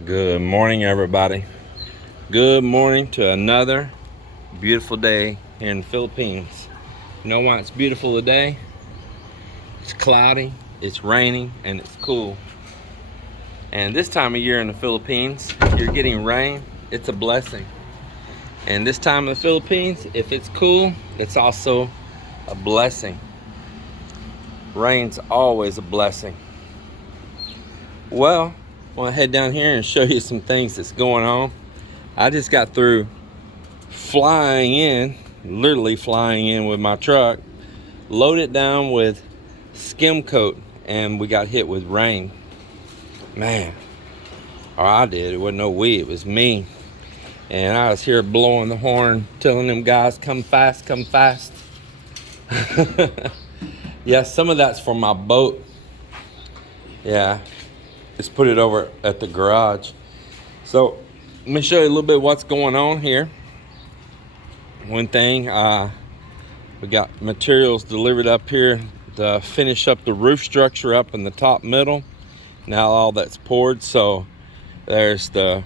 Good morning, everybody. Good morning to another beautiful day here in the Philippines. You know why it's beautiful today? It's cloudy, it's raining, and it's cool. And this time of year in the Philippines, if you're getting rain, it's a blessing. And this time in the Philippines, if it's cool, it's also a blessing. Rain's always a blessing. Well, I want to head down here and show you some things that's going on. I just got through literally flying in with my truck, loaded down with skim coat, and we got hit with rain. Man, or I did. It wasn't no we, it was me. And I was here blowing the horn, telling them guys, come fast, come fast. Yeah, some of that's for my boat. Yeah. Just put it over at the garage. So let me show you a little bit of what's going on here. One thing, we got materials delivered up here to finish up the roof structure up in the top middle. Now all that's poured, so there's the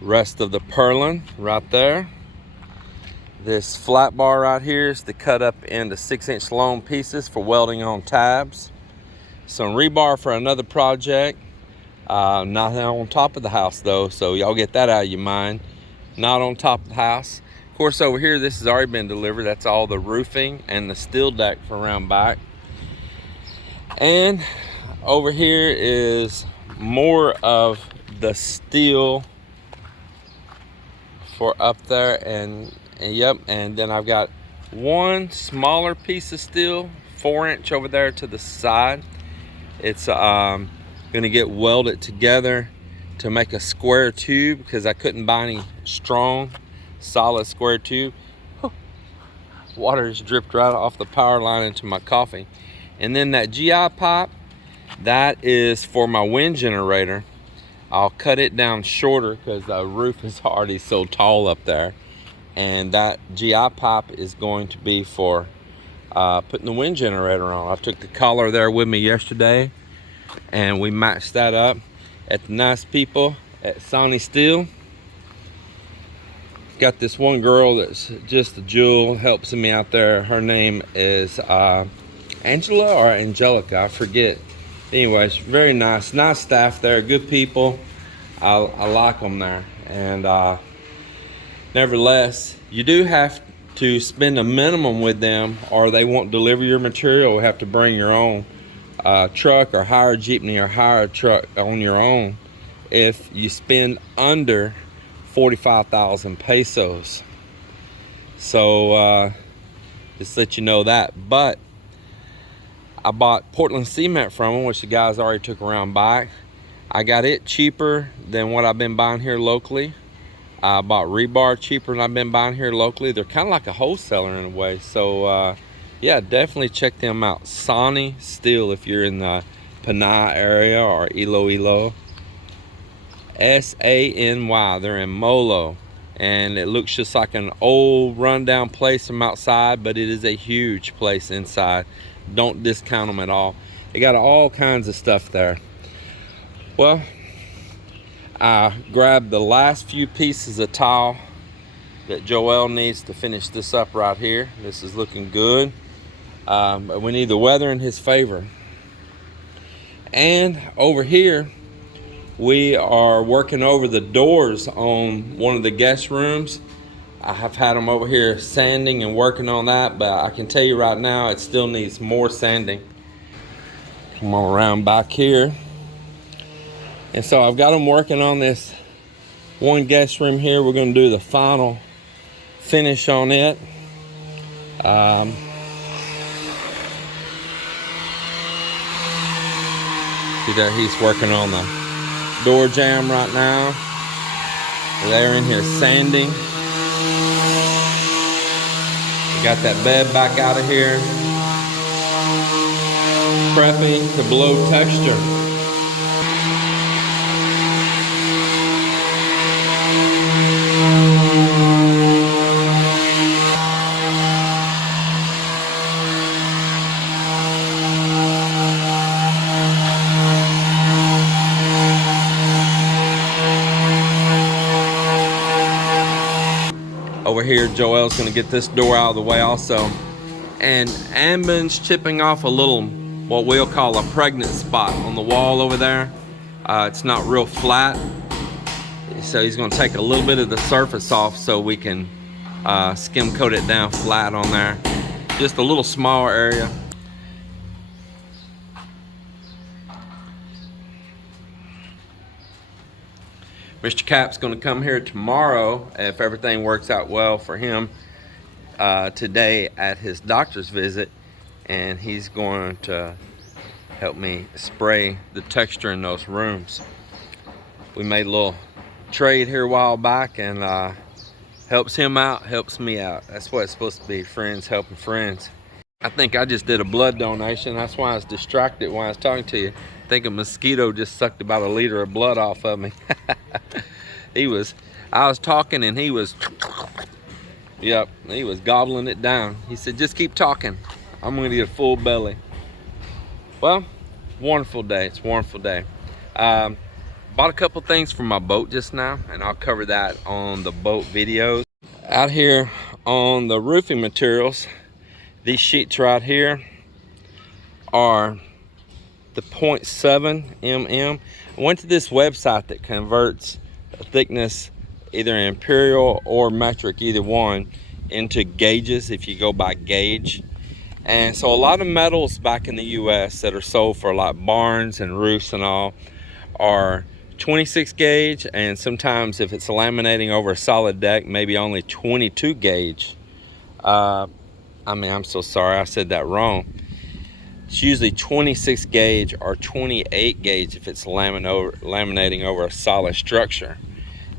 rest of the purlin right there. This flat bar right here is to cut up into 6-inch long pieces for welding on tabs. Some rebar for another project. Not on top of the house though, so y'all get that out of your mind. Not on top of the house. Of course, over here, this has already been delivered. That's all the roofing and the steel deck for around back. And over here is more of the steel for up there, and yep. And then I've got one smaller piece of steel, 4-inch over there to the side. It's gonna get welded together to make a square tube because I couldn't buy any strong solid square tube. Water just dripped right off the power line into my coffee. And then that GI pipe, that is for my wind generator. I'll cut it down shorter because the roof is already so tall up there, and that GI pipe is going to be for putting the wind generator on. I took the collar there with me yesterday, and we matched that up at the nice people at Sony Steel. Got this one girl that's just a jewel, helps me out there. Her name is Angela or Angelica, I forget. Anyways, very nice staff there, good people. I like them there. And nevertheless, you do have to spend a minimum with them, or they won't deliver your material. You have to bring your own truck, or hire a jeepney, or hire a truck on your own if you spend under 45,000 pesos. So just let you know that. But I bought Portland cement from them, which the guys already took around back. I got it cheaper than what I've been buying here locally. I bought rebar cheaper than I've been buying here locally. They're kind of like a wholesaler in a way. So yeah, definitely check them out. Sony Steel if you're in the Panay area or Iloilo. S-A-N-Y. They're in Molo. And it looks just like an old rundown place from outside, but it is a huge place inside. Don't discount them at all. They got all kinds of stuff there. Well, I grabbed the last few pieces of tile that Joel needs to finish this up right here. This is looking good. But we need the weather in his favor. And over here, we are working over the doors on one of the guest rooms. I have had them over here sanding and working on that, but I can tell you right now, it still needs more sanding. Come on around back here. And so I've got them working on this one guest room here. We're going to do the final finish on it. See there, he's working on the door jamb right now. They're in here sanding. We got that bed back out of here. Prepping to blow texture. over here, Joel's gonna get this door out of the way also. And Ambin's chipping off a little, what we'll call a pregnant spot on the wall over there. It's not real flat. So he's gonna take a little bit of the surface off so we can skim coat it down flat on there. Just a little smaller area. Mr. Cap's gonna come here tomorrow if everything works out well for him today at his doctor's visit, and he's going to help me spray the texture in those rooms. We made a little trade here a while back, and helps him out, helps me out. That's what it's supposed to be, friends helping friends. I think I just did a blood donation. That's why I was distracted when I was talking to you. I think a mosquito just sucked about a liter of blood off of me. I was talking and he was, yep, he was gobbling it down. He said, just keep talking. I'm gonna get a full belly. Well, wonderful day, it's a wonderful day. Bought a couple things for my boat just now, and I'll cover that on the boat videos. Out here on the roofing materials, these sheets right here are the 0.7 mm. I went to this website that converts thickness, either imperial or metric, either one, into gauges if you go by gauge. And so a lot of metals back in the US that are sold for like barns and roofs and all are 26 gauge, and sometimes if it's laminating over a solid deck, maybe only 22 gauge. I'm so sorry, I said that wrong. It's usually 26 gauge or 28 gauge if it's laminating over a solid structure.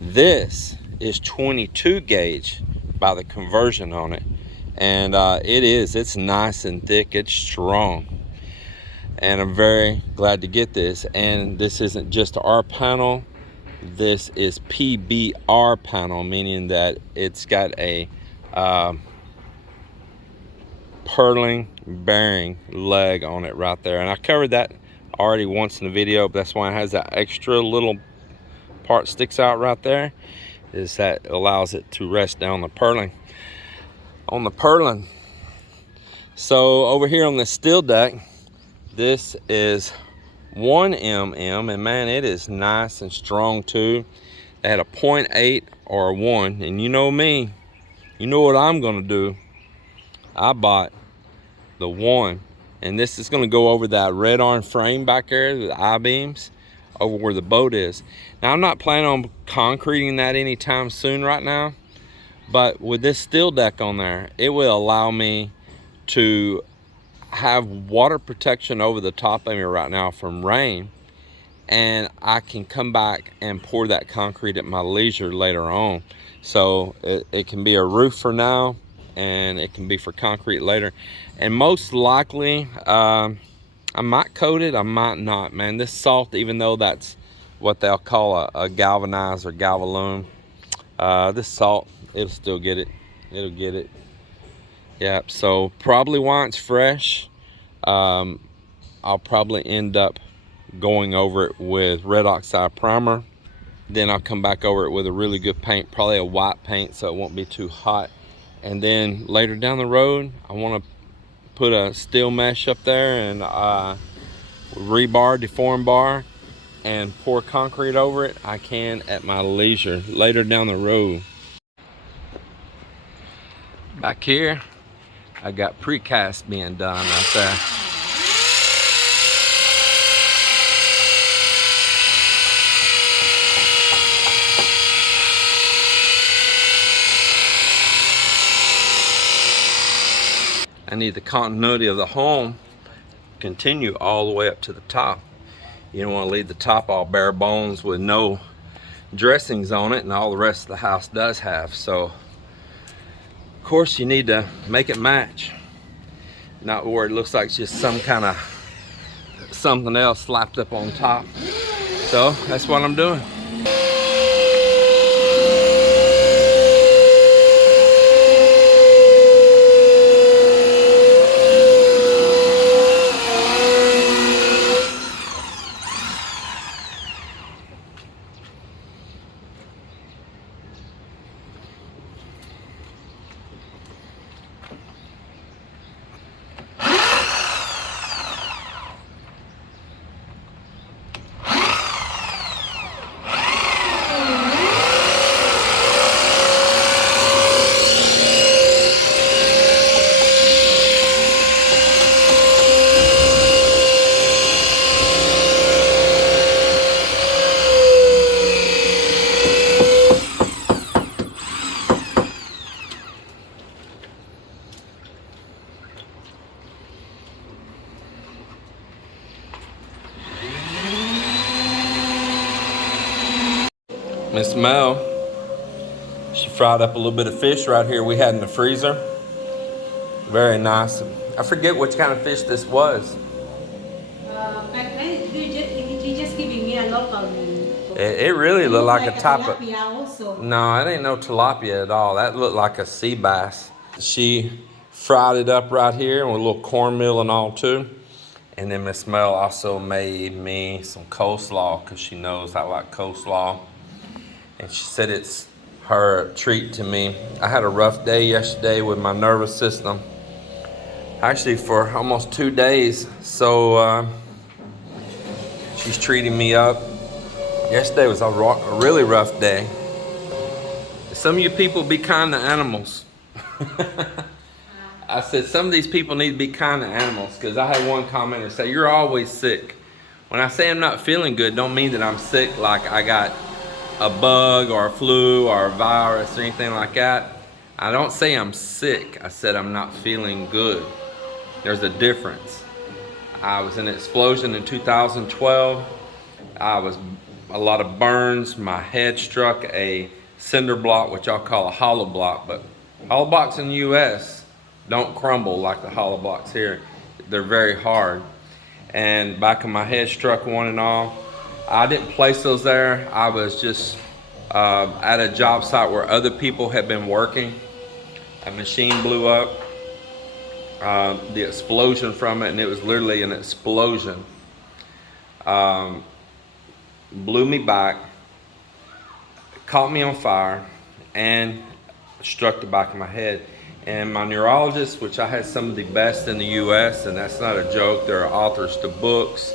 This is 22 gauge by the conversion on it, and it's nice and thick, it's strong. And I'm very glad to get this. And this isn't just our panel, this is PBR panel, meaning that it's got a purling bearing leg on it right there. And I covered that already once in the video, but that's why it has that extra little part sticks out right there, is that allows it to rest down the purling. On the purling, so over here on the steel deck, this is 1 mm, and man, it is nice and strong too. They had a 0.8 or a 1, and you know me, you know what I'm gonna do. I bought the 1, and this is gonna go over that red iron frame back there, the I-beams, over where the boat is. Now I'm not planning on concreting that anytime soon right now, but with this steel deck on there, it will allow me to have water protection over the top of me right now from rain, and I can come back and pour that concrete at my leisure later on. So it can be a roof for now, and it can be for concrete later. And most likely I might coat it, I might not, man. This salt, even though that's what they'll call a galvanized or galvalume, this salt, it'll still get it, it'll get it. Yep, so probably while it's fresh, I'll probably end up going over it with red oxide primer. Then I'll come back over it with a really good paint, probably a white paint, so it won't be too hot. And then later down the road, I want to put a steel mesh up there and rebar, deform bar, and pour concrete over it. I can at my leisure later down the road. Back here, I got precast being done right there. I need the continuity of the home continue all the way up to the top. You don't want to leave the top all bare bones with no dressings on it, and all the rest of the house does have. So of course you need to make it match, not where it looks like it's just some kind of something else slapped up on top. So that's what I'm doing. Miss Mel, she fried up a little bit of fish right here we had in the freezer. Very nice. I forget which kind of fish this was. They just giving me a local name. It really looked like a type of... Also. No, it ain't no tilapia at all. That looked like a sea bass. She fried it up right here with a little cornmeal and all too. And then Miss Mel also made me some coleslaw because she knows I like coleslaw. And she said it's her treat to me. I had a rough day yesterday with my nervous system. Actually for almost 2 days. So she's treating me up. Yesterday was a really rough day. Some of you people be kind to animals. I said some of these people need to be kind to animals because I had one commenter say, you're always sick. When I say I'm not feeling good, don't mean that I'm sick like I got a bug or a flu or a virus or anything like that. I don't say I'm sick. I said I'm not feeling good. There's a difference. I was in an explosion in 2012. I was a lot of burns. My head struck a cinder block, which I'll call a hollow block, but hollow blocks in the US don't crumble like the hollow blocks here. They're very hard. And back of my head struck one and all. I didn't place those there. I was just at a job site where other people had been working. A machine blew up. The explosion from it, and it was literally an explosion. Blew me back, caught me on fire, and struck the back of my head. And my neurologist, which I had some of the best in the US, and that's not a joke, they're authors to books.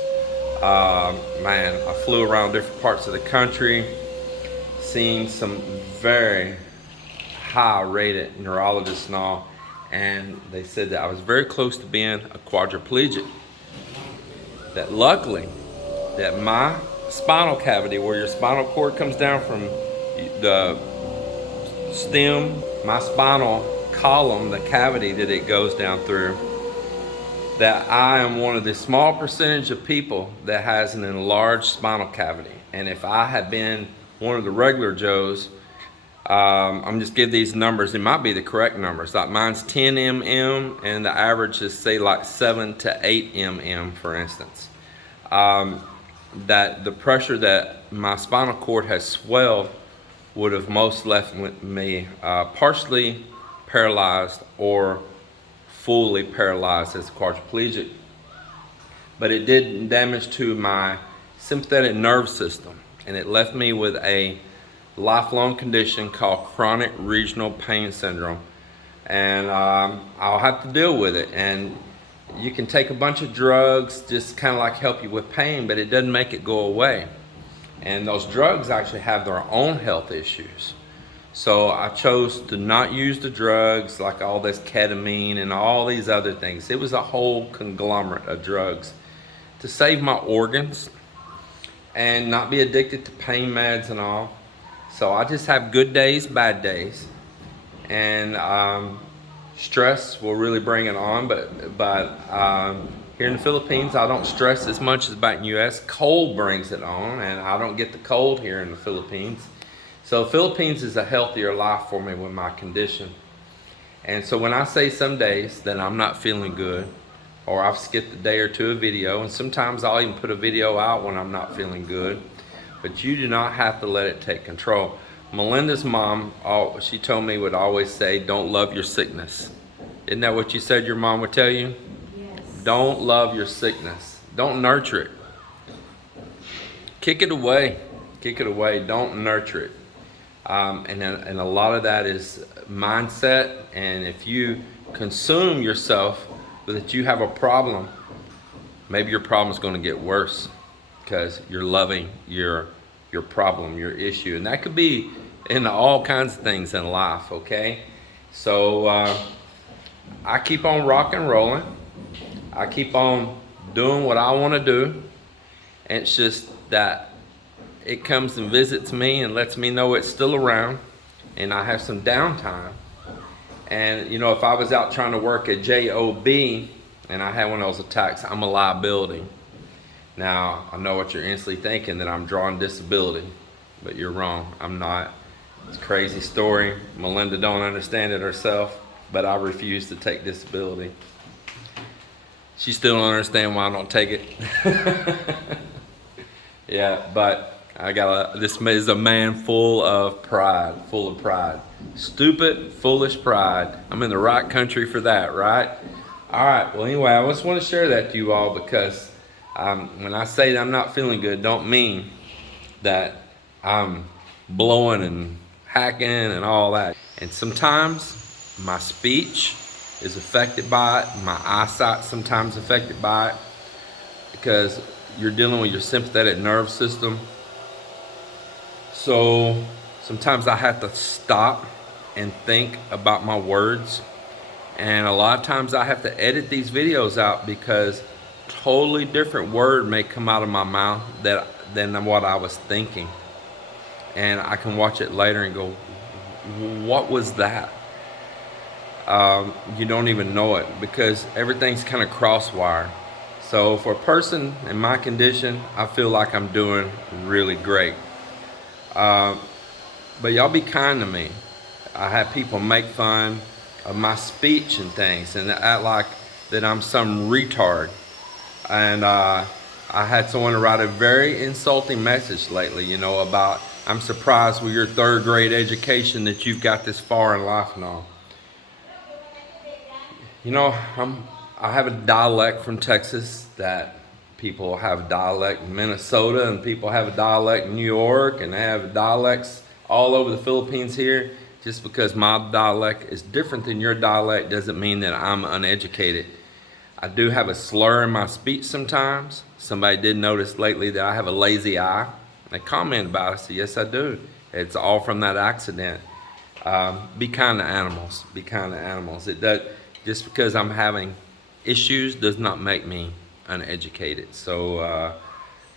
Man, I flew around different parts of the country, seen some very high rated neurologists and all, and they said that I was very close to being a quadriplegic. That luckily, that my spinal cavity, where your spinal cord comes down from the stem, my spinal column, the cavity that it goes down through, that I am one of the small percentage of people that has an enlarged spinal cavity. And if I had been one of the regular Joes, I'm just give these numbers, it might be the correct numbers, like mine's 10 mm and the average is say like 7 to 8 mm for instance. That the pressure that my spinal cord has swelled would have most left me partially paralyzed or fully paralyzed as a quadriplegic. But it did damage to my sympathetic nerve system, and it left me with a lifelong condition called chronic regional pain syndrome. And I'll have to deal with it. And you can take a bunch of drugs, just kind of like help you with pain, but it doesn't make it go away. And those drugs actually have their own health issues. So I chose to not use the drugs, like all this ketamine and all these other things. It was a whole conglomerate of drugs to save my organs and not be addicted to pain meds and all. So I just have good days, bad days. And stress will really bring it on, but here in the Philippines, I don't stress as much as back in the US. Cold brings it on, and I don't get the cold here in the Philippines. So Philippines is a healthier life for me with my condition. And so when I say some days that I'm not feeling good, or I've skipped a day or two of video, and sometimes I'll even put a video out when I'm not feeling good, but you do not have to let it take control. Melinda's mom, she told me, would always say, don't love your sickness. Isn't that what you said your mom would tell you? Yes. Don't love your sickness. Don't nurture it. Kick it away. Kick it away. Don't nurture it. And a lot of that is mindset. And if you consume yourself with that you have a problem, maybe your problem is going to get worse because you're loving your problem, your issue. And that could be in all kinds of things in life, okay? So I keep on rock and rolling. I keep on doing what I want to do. And it's just that it comes and visits me and lets me know it's still around, and I have some downtime. And you know, if I was out trying to work a job and I had one of those attacks, I'm a liability. Now I know what you're instantly thinking, that I'm drawing disability. but you're wrong. I'm not. It's a crazy story. Melinda don't understand it herself, but I refuse to take disability. She still don't understand why I don't take it. Yeah, but this is a man full of pride, Stupid, foolish pride. I'm in the right country for that, right? All right, well, anyway, I just want to share that to you all because when I say that I'm not feeling good, don't mean that I'm blowing and hacking and all that. And sometimes my speech is affected by it, my eyesight sometimes affected by it, because you're dealing with your sympathetic nerve system. So sometimes I have to stop and think about my words. And a lot of times I have to edit these videos out because totally different word may come out of my mouth than what I was thinking. And I can watch it later and go, what was that? You don't even know it because everything's kind of crosswire. So for a person in my condition, I feel like I'm doing really great. But y'all be kind to me. I have people make fun of my speech and things and act like that I'm some retard. And I had someone write a very insulting message lately, you know, about I'm surprised with your third grade education that you've got this far in life and all. You know, I have a dialect from Texas that people have a dialect in Minnesota, and people have a dialect in New York, and they have dialects all over the Philippines here. Just because my dialect is different than your dialect doesn't mean that I'm uneducated. I do have a slur in my speech sometimes. Somebody did notice lately that I have a lazy eye. They comment about it, so yes I do. It's all from that accident. Be kind to animals, be kind to animals. It does, just because I'm having issues does not make me uneducated. So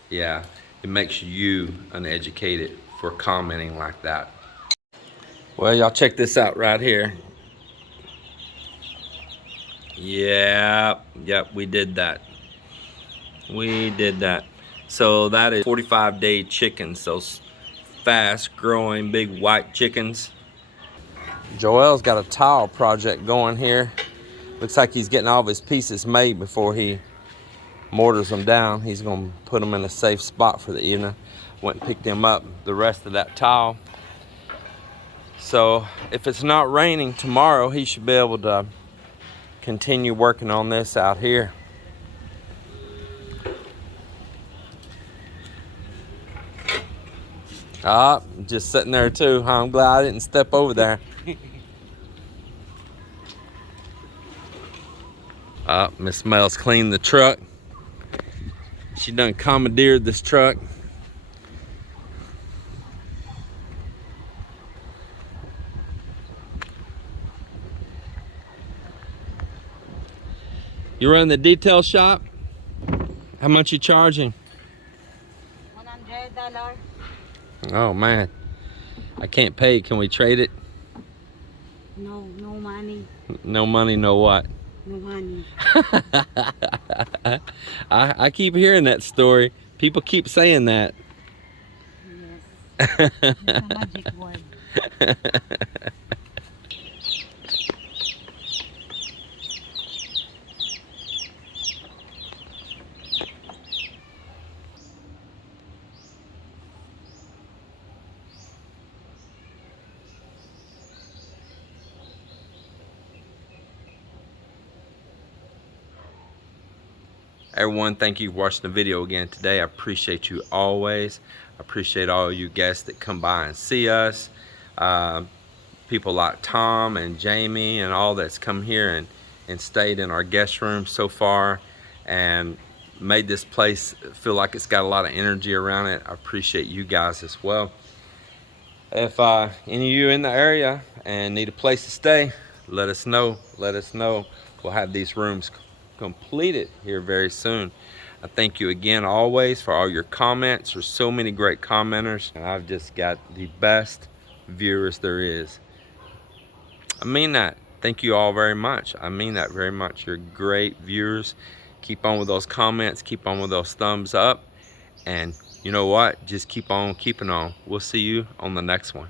yeah, it makes you uneducated for commenting like that. Well, y'all check this out right here. Yep, we did that. We did that. So that is 45-day chickens, those fast growing big white chickens. Joel's got a tile project going here. Looks like he's getting all of his pieces made before he mortars them down. He's gonna put them in a safe spot for the evening. Went and picked him up the rest of that tile. So if it's not raining tomorrow, he should be able to continue working on this out here. Ah, just sitting there too. I'm glad I didn't step over there. Miss Mel's cleaned the truck. She done commandeered this truck. You run the detail shop? How much you charging? $100. Oh man, I can't pay. Can we trade it? No money. No money, no what? No money. I keep hearing that story. People keep saying that. Yes. It's a magic word. Everyone, thank you for watching the video again today. I appreciate you always. I appreciate all you guests that come by and see us. People like Tom and Jamie and all that's come here and stayed in our guest room so far and made this place feel like it's got a lot of energy around it. I appreciate you guys as well. If any of you in the area and need a place to stay, let us know. Let us know. We'll have these rooms completed here very soon. I thank you again always for all your comments. There's so many great commenters, and I've just got the best viewers there is. I mean that. Thank you all very much. I mean that very much. You're great viewers. Keep on with those comments. Keep on with those thumbs up, and you know what? Just keep on keeping on. We'll see you on the next one.